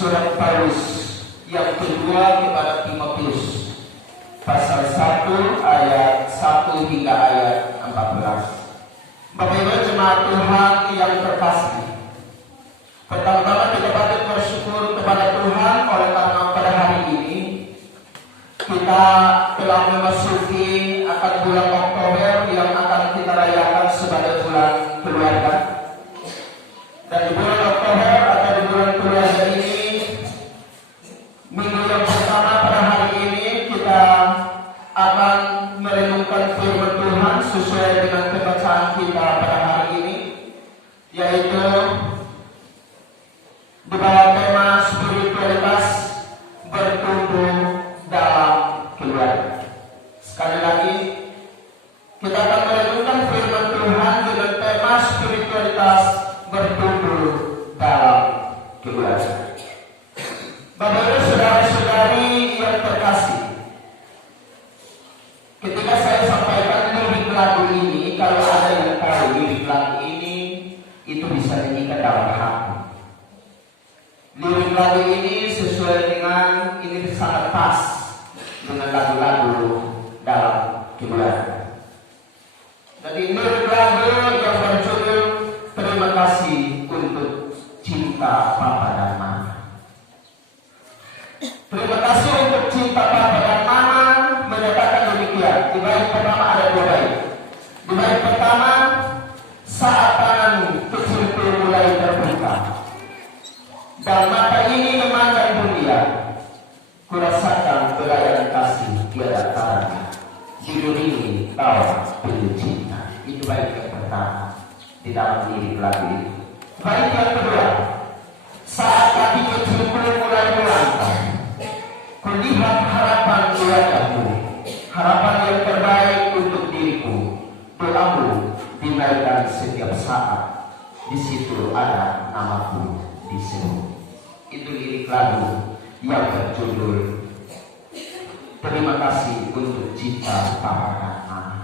Surat Paulus yang kedua kepada Timotius, pasal 1 ayat 1 hingga ayat 14. Bapak Ibu jemaat Tuhan yang terkasih, pertama-tama kita patut bersyukur kepada Tuhan oleh karena pada hari ini kita telah memasuki akan bulan Oktober yang akan kita rayakan sebagai bulan keluarga. Dan di bulan Oktober atau di bulan keluarga ini, minggu yang pertama pada hari ini kita akan merenungkan firman Tuhan sesuai dengan pembacaan kita pada hari ini, yaitu di bawah tema spiritualitas bertumbuh dalam keluarga. Sekali lagi, kita akan merenungkan firman Tuhan dengan tema spiritualitas bertumbuh dalam keluarga. Bapak Ibu saudara-saudari yang terkasih, ketika saya sampaikan lirik lagu ini, kalau ada yang tahu lirik lagu ini, itu bisa dinyanyikan dalam hati. Lirik lagu ini sesuai dengan, ini sangat pas dengan lagu-lagu dalam keluarga. Jadi lirik lagu yang berjudul Terima Kasih Untuk Cinta Papa dan Mama. Terima kasih untuk cinta Papa dan Mama menyatakan demikian. Di bait pertama ada dua bait. Di bait pertama, saat tangan kecilku mulai terbuka dan mata ini memandang dunia, kurasakan belayan kasih tiada tara. Di dunia kau penuh cinta. Itu bait yang pertama di dalam lirik lagu ini. Bait yang kedua, saat kaki kecilku mulai melangkah, kulihat harapan di wajahmu, harapan yang terbaik untuk diriku. Doamu dinaikkan setiap saat, di situ ada namaku disebut. Itu lirik lagu yang berjudul Terima Kasih Untuk Cinta Papa dan Mama.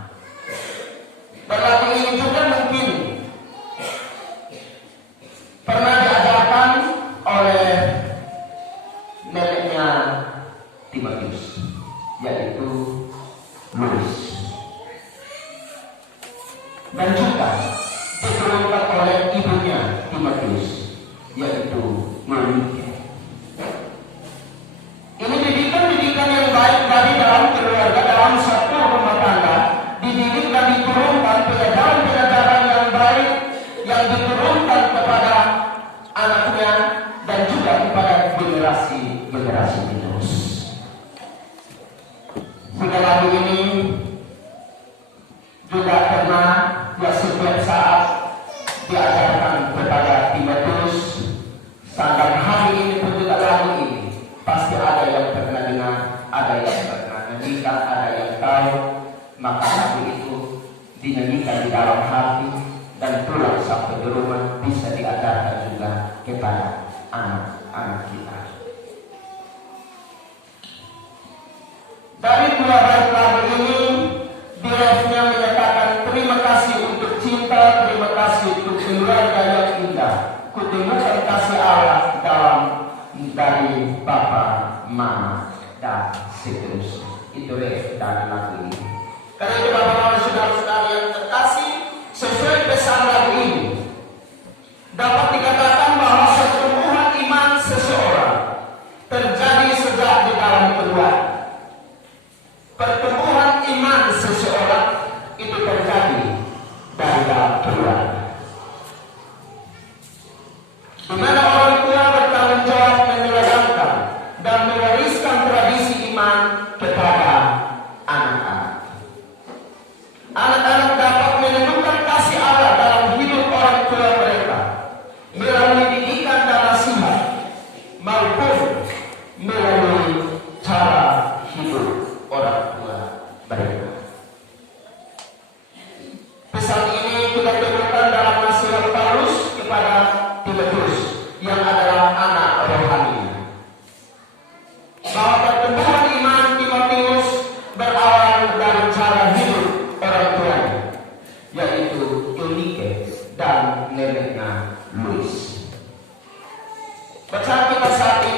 Dan lagu ini juga mungkin pernah diajarkan oleh neneknya Timotius, yaitu Louis, dan juga diturunkan oleh ibunya Timotius, yaitu Monica. Ini didikan yang baik dari dalam keluarga, dalam satu rumah tangga, dididik dan diturunkan pengajaran-pengajaran yang baik yang diturunkan kepada anaknya dan juga kepada generasi penerus. Sehingga lagu ini juga pernah ya setiap saat diajarkan kepada Timotius. Sampai hari ini pun juga lagu ini pasti ada yang pernah dengar, ada yang pernah nyanyikan, ada yang tahu. Maka lagu itu dinyanyikan di dalam hati dan pulang sampai di rumah bisa diajarkan juga kepada anak-anak kita. Dari dua bait lagu ini, direfnya menyatakan terima kasih untuk cinta, terima kasih untuk keluarga yang indah. Kutemukan kasih Allah dalam dari Bapa, Mama, dan seterusnya. Itu ref dari lagu ini. Karena itu Bapak-Bapak saudara-saudara yang terkasih, sesuai pesan lagu ini dapat dikatakan bahwa pertumbuhan iman seseorang terjadi sejak di dalam keluarga. Pertumbuhan iman seseorang itu terjadi dari dalam keluarga, di mana orang tua bertanggung jawab menyelamatkan dan mewariskan tradisi iman kepada anak-anak. Anak-anak dapat menemukan kasih Allah dalam hidup orang tua mereka melalui didikan dan nasihat maupun melalui cara hidup orang tua mereka. Pesan ini kita temukan dalam surat Paulus kepada Timotius yang adalah anak rohani, bahwa pertumbuhan iman Timotius berawal dari cara hidup orang tuanya, yaitu Eunike dan neneknya Louis. Bacaan kita saat ini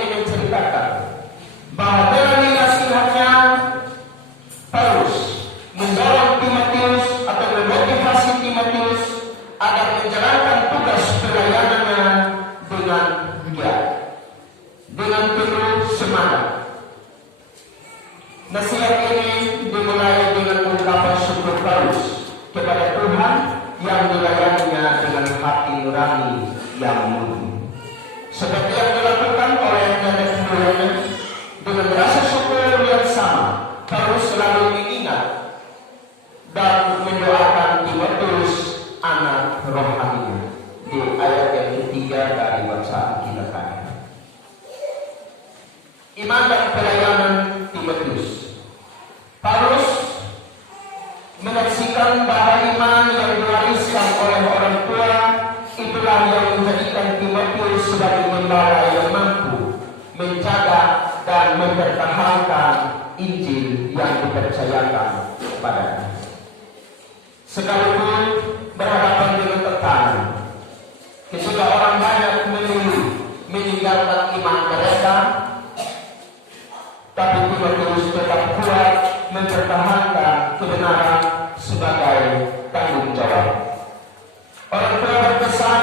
Nasihat ini dimulai dengan ungkapan syukur Paulus kepada Tuhan yang dilayaninya dengan hati nurani yang murni. Seperti yang dilakukan oleh nenek moyangnya, dengan rasa syukur yang sama, Paulus selalu mengingat dan mendoakan Timotius anak rohaninya di ayat yang ketiga dari bacaan kita tadi. Iman dan pelayanan Timotius. Paulus menyaksikan bahwa iman yang diwariskan oleh orang tua itulah yang menjadikan Timotius sebagai pembawa yang mampu menjaga dan mempertahankan Injil yang dipercayakan kepadanya. Sekalipun berhadapan dengan tekanan, ketika orang banyak meninggalkan iman mereka, tapi Timotius tetap kuat mempertahankan kebenaran sebagai tanggung jawab. Orang tua berpesan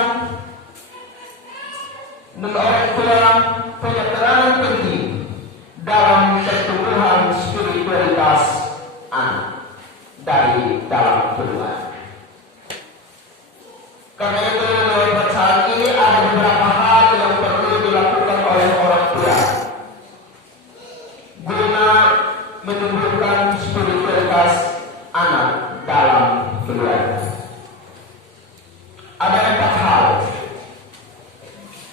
dan orang tua punya peranan penting dalam pertumbuhan spiritualitas anak dari dalam keluarga. Karena itu dalam bacaan ini ada beberapa hal yang perlu dilakukan oleh orang tua guna menumbuhkan spiritualitas anak dalam keluarga. Ada 4 hal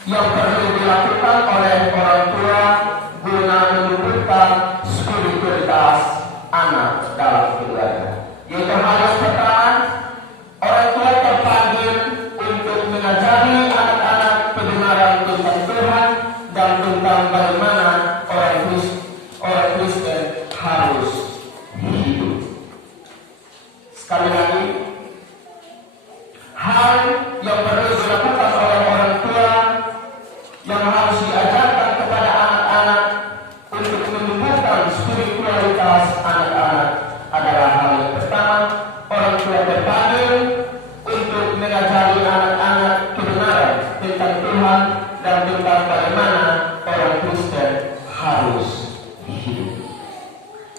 yang perlu dilakukan oleh orang tua guna menumbuhkan spiritualitas anak dalam keluarga. Yaitu hal yang pertama, orang tua terpanggil untuk mengajari anak-anak kebenaran tentang Tuhan dan tentang bagaimana orang Kristen harus hidup. Sekali lagi, hal yang perlu dilakukan oleh orang tua yang harus diajarkan kepada anak-anak untuk menumbuhkan spiritualitas anak-anak adalah hal yang pertama, orang tua terpanggil untuk mengajari anak-anak kebenaran tentang Tuhan dan tentang bagaimana orang Kristen harus hidup.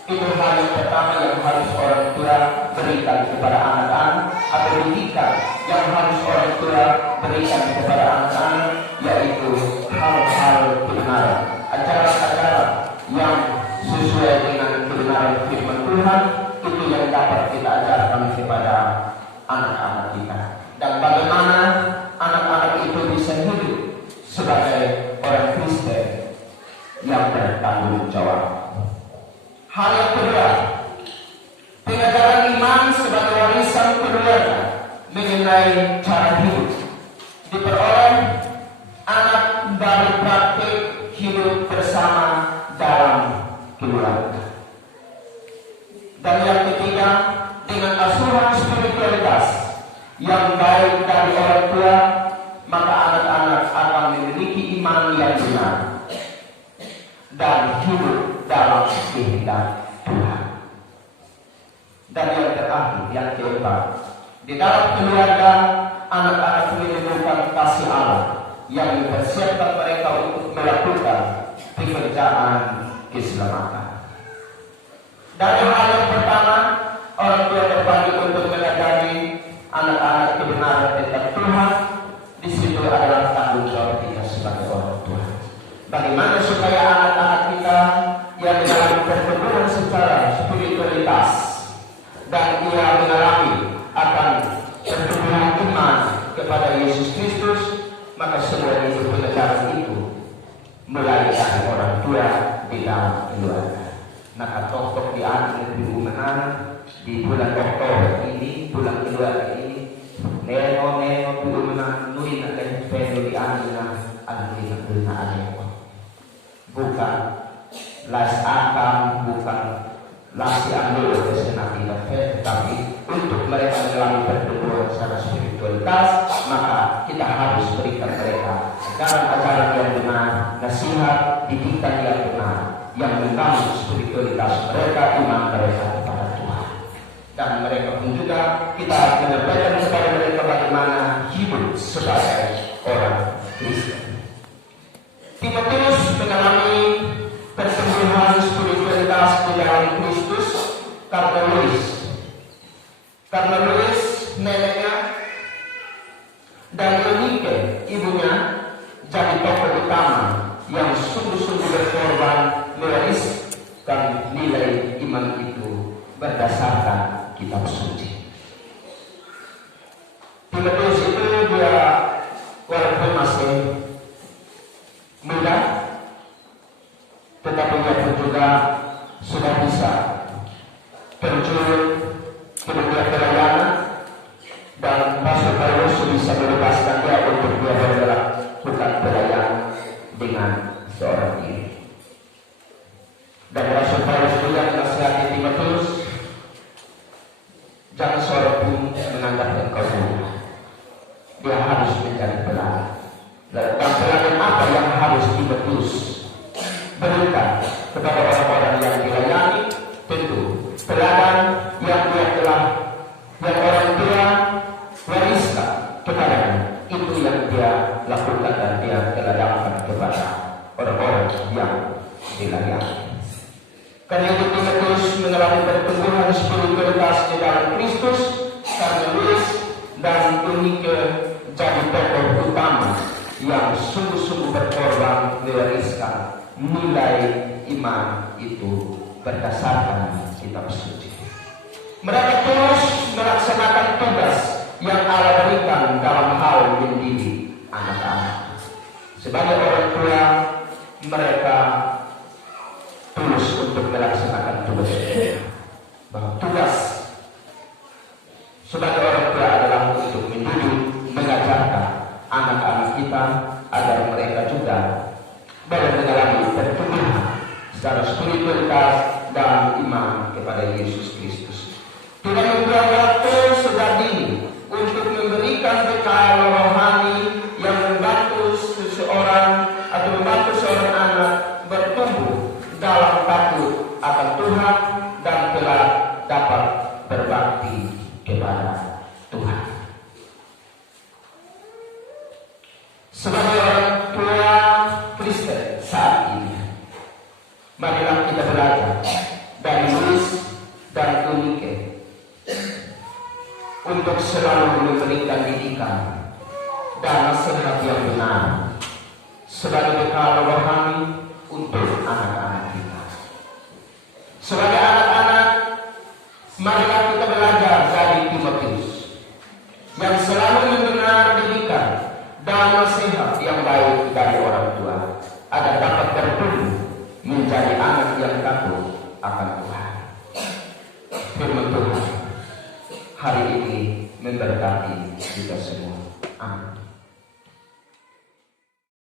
Itu hal yang pertama yang harus orang tua berikan kepada anak-anak, atau didikan yang harus orang tua berikan kepada anak-anak, yaitu hal-hal kebenaran, ajaran-ajaran yang sesuai dengan kebenaran firman Tuhan. Itu yang dapat kita ajarkan kepada anak-anak kita, dan bagaimana anak-anak itu bisa hidup sebagai orang Kristen yang bertanggung jawab. Hal yang kedua, pengajaran iman sebagai warisan keluarga mengenai cara hidup diperoleh anak dari praktik hidup bersama dalam keluarga. Dan yang ketiga, dengan asuhan spiritualitas yang baik dari orang tua, maka anak-anak akan memiliki iman yang benar dan hidup dalam kehendak Tuhan. Dan yang terakhir, yang keempat, di dalam keluarga anak-anak menemukan kasih Allah yang mempersiapkan mereka untuk melakukan pekerjaan keselamatan. Dari hal yang pertama, orang tua terpanggil untuk mengajari anak-anak kebenaran tentang Tuhan. Di situ adalah tanggung jawab kita sebagai orang tua. Bagaimana supaya anak-anak kita yang mengalami pertumbuhan secara spiritualitas dan ia mengalami akan pertumbuhan iman kepada Yesus Kristus, maka semua itu pengajaran itu mulai dari orang tua di dalam keluarga. Nakatotok di anak diumuman di bulan Oktober ini, bulan keluarga ini, neno diumuman nuri na pedo di anak ang anak bukan las akam, bukan las yang dulu kesenangan kita, tapi untuk mereka mengalami pertumbuhan secara spiritualitas, maka kita harus berikan mereka ajaran-ajaran yang benar, nasihat, didikan yang benar, yang membangun spiritualitas mereka, iman mereka kepada Tuhan. Dan mereka pun juga kita menyampaikan kepada mereka bagaimana hidup sebagai orang Kristen. Timotius mengalami pertumbuhan spiritualitas di dalam berdasarkan kitab suci. Timotius itu dia walaupun masih muda, tetapi dia pun juga sudah bisa terjun ke dunia pelayanan, dan Rasul Paulus bisa membebaskan dia untuk dia melakukan pelayanan dengan seorang diri. Dan Rasul Paulus juga menasihati Timotius, jangan seorang pun menganggap engkau buruk. Dia harus mencari pelayan. Dan pelayan apa yang harus Timotius berikan kepada orang-orang yang dilayani? Tentu pelayan yang dia telah, yang orang tua wariskan kepadanya, itu yang dia lakukan dan dia telah lakukan kepada orang-orang yang dilayani. Karena itu Timotius mengalami pertumbuhan spiritualitas di dalam Kristus, karena Luis dan Eunike jadi tokoh utama yang sungguh-sungguh berkorban mewariskan nilai iman itu berdasarkan kitab suci. Mereka terus melaksanakan tugas yang Allah berikan dalam hal mendidik anak-anak. Sebagai orang tua, mereka tulus untuk melaksanakan tugas itu. Bahwa tugas sebagai orang tua adalah untuk mendidik, mengajarkan anak-anak kita agar mereka juga dalam mengalami pertumbuhan secara spiritualitas dan iman kepada Yesus Kristus. Tuhan membuat waktu sudah dini untuk memberikan bekal rohani yang membantu seseorang atau membantu seorang anak bertumbuh dalam takut akan Tuhan dan kelak dapat berbakti kepada Tuhan. Sebagai orang tua Kristen saat ini, marilah kita belajar dari Luis dan Eunike untuk selalu memberikan didikan dan nasihat yang benar sebagai bekal rohani untuk anak-anak kita. Sebagai anak-anak, marilah kita belajar dari Timotius yang selalu mendengar didikan dan nasihat yang baik dari orang tua agar dapat bertumbuh menjadi anak yang takut akan Tuhan. Firman Tuhan hari ini memberkati kita semua. Amin.